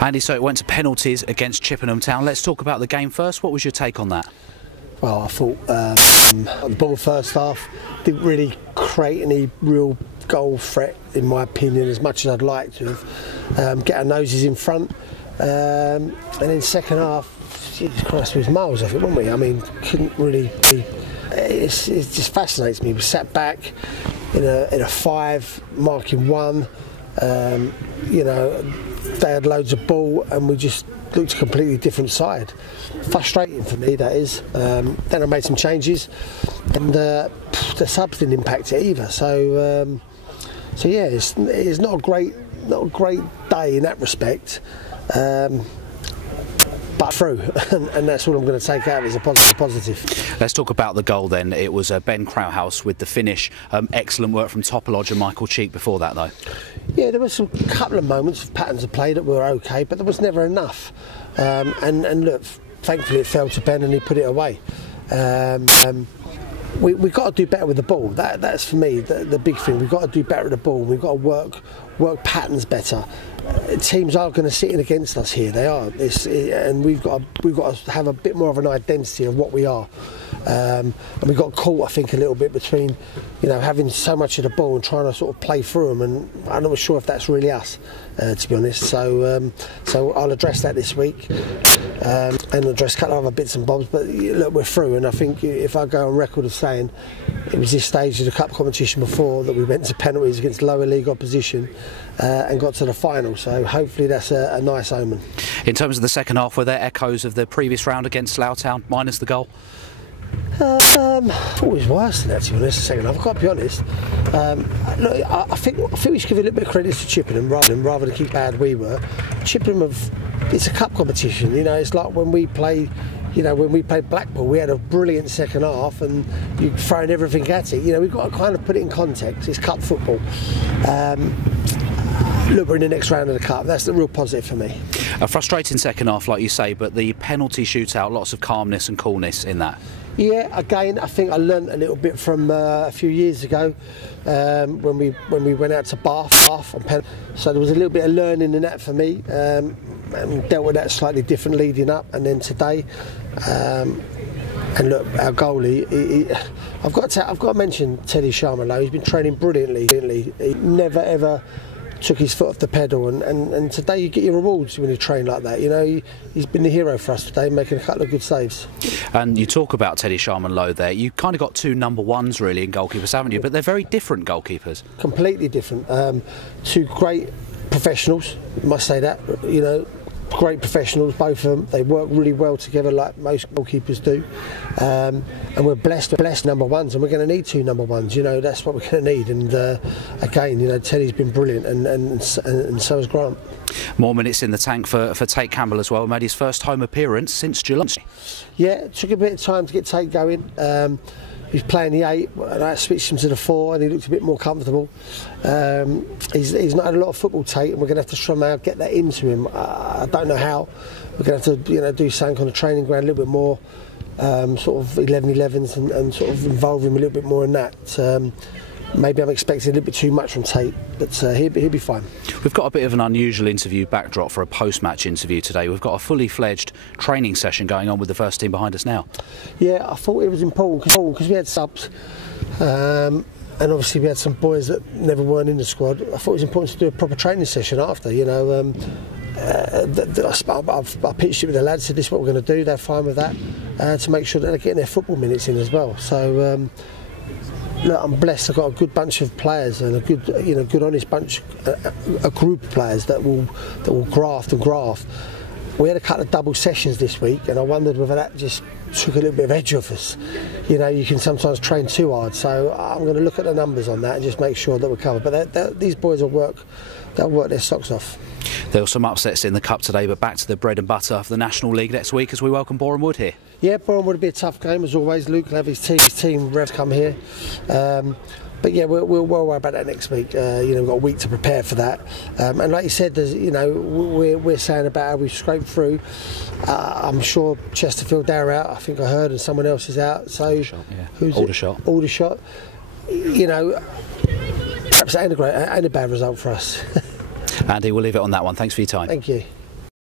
Andy, so it went to penalties against Chippenham Town. Let's talk about the game first. What was your take on that? Well, I thought the ball first half didn't really create any real goal threat, in my opinion, as much as I'd like to have. Get our noses in front, and then second half, Jesus Christ, we was miles off it, weren't we? I mean, couldn't really. It just fascinates me. We sat back in a 5, marking 1. You know, they had loads of ball, and we just looked a completely different side. Frustrating for me, that is. Then I made some changes, and the subs didn't impact it either. So yeah, it's not a great day in that respect. But through, and that's what I'm going to take out as a positive. Let's talk about the goal then. It was Ben Krauhaus with the finish. Excellent work from Topolodge and Michael Cheek before that, though. Yeah, there were some couple of moments of patterns of play that were okay, but there was never enough. And look, thankfully it fell to Ben and he put it away. We've got to do better with the ball. That's for me the big thing. We've got to do better with the ball. We've got to work patterns better. Teams are going to sit in against us here. They are, and we've got to have a bit more of an identity of what we are. And we got caught, I think, a little bit between, you know, having so much of the ball and trying to sort of play through them. And I'm not sure if that's really us, to be honest. So I'll address that this week, and address a couple of other bits and bobs. But look, we're through, and I think if I go on record of saying it was this stage of the cup competition before that we went to penalties against lower league opposition and got to the final. So hopefully that's a nice omen. In terms of the second half, were there echoes of the previous round against Slough Town, minus the goal? I thought it was worse than that, to be honest, the second half. I've got to be honest. Look, I think we should give a little bit of credit to Chippenham rather than keep bad we were. Chippenham it's a cup competition, you know. It's like when we play. You know, when we played Blackpool, we had a brilliant second half, and you're throwing everything at it. You know, we've got to kind of put it in context. It's cup football. Look, we're in the next round of the cup. That's the real positive for me. A frustrating second half, like you say, but the penalty shootout, lots of calmness and coolness in that. Yeah, again, I think I learnt a little bit from a few years ago when we went out to Bath on penalty. So there was a little bit of learning in that for me, and dealt with that slightly different leading up, and then today. And look, our goalie, I've got to mention Teddy Sharman. He's been training brilliantly. He never ever took his foot off the pedal, and today you get your rewards when you train like that. You know, he's been the hero for us today, making a couple of good saves. And you talk about Teddy Sharman Lowe there. You kind of got two number ones really in goalkeepers, haven't you? But they're very different goalkeepers. Completely different. Two great professionals, must say that. You know, great professionals, both of them. They work really well together, like most goalkeepers do. And we're blessed number ones, and we're going to need two number ones. You know, that's what we're going to need. And again, you know, Teddy's been brilliant, and so has Grant. More minutes in the tank for Tate Campbell as well. Made his first home appearance since July. Yeah, it took a bit of time to get Tate going. He's playing the 8, and I switched him to the 4, and he looked a bit more comfortable. He's not had a lot of football, Tate, and we're going to have to somehow get that into him. I don't know how. We're going to have to, you know, do something on the training ground a little bit more, sort of 11-11s, and sort of involve him a little bit more in that. Maybe I'm expecting a little bit too much from Tate, but he'll be fine. We've got a bit of an unusual interview backdrop for a post-match interview today. We've got a fully fledged training session going on with the first team behind us now. Yeah, I thought it was important because we had subs, and obviously we had some boys that never weren't in the squad. I thought it was important to do a proper training session after. You know, I pitched it with the lads. Said this is what we're going to do. They're fine with that, to make sure that they're getting their football minutes in as well. So. Look, I'm blessed. I've got a good bunch of players and a good honest bunch, a group of players that will graft. We had a couple of double sessions this week, and I wondered whether that just took a little bit of edge off us. You know, you can sometimes train too hard, so I'm going to look at the numbers on that and just make sure that we're covered. But these boys will work. They'll work their socks off. There were some upsets in the Cup today, but back to the bread and butter of the National League next week as we welcome Boreham Wood here. Yeah, Boreham Wood will be a tough game as always. Luke will have his team rev come here. But yeah, we'll worry about that next week. You know, we've got a week to prepare for that. And like you said, you know, we're saying about how we've scraped through. I'm sure Chesterfield, they're out. I think I heard, and someone else is out. So Aldershot, yeah. Who's Aldershot. Aldershot. You know, perhaps that ain't a bad result for us. Andy, we'll leave it on that one. Thanks for your time. Thank you.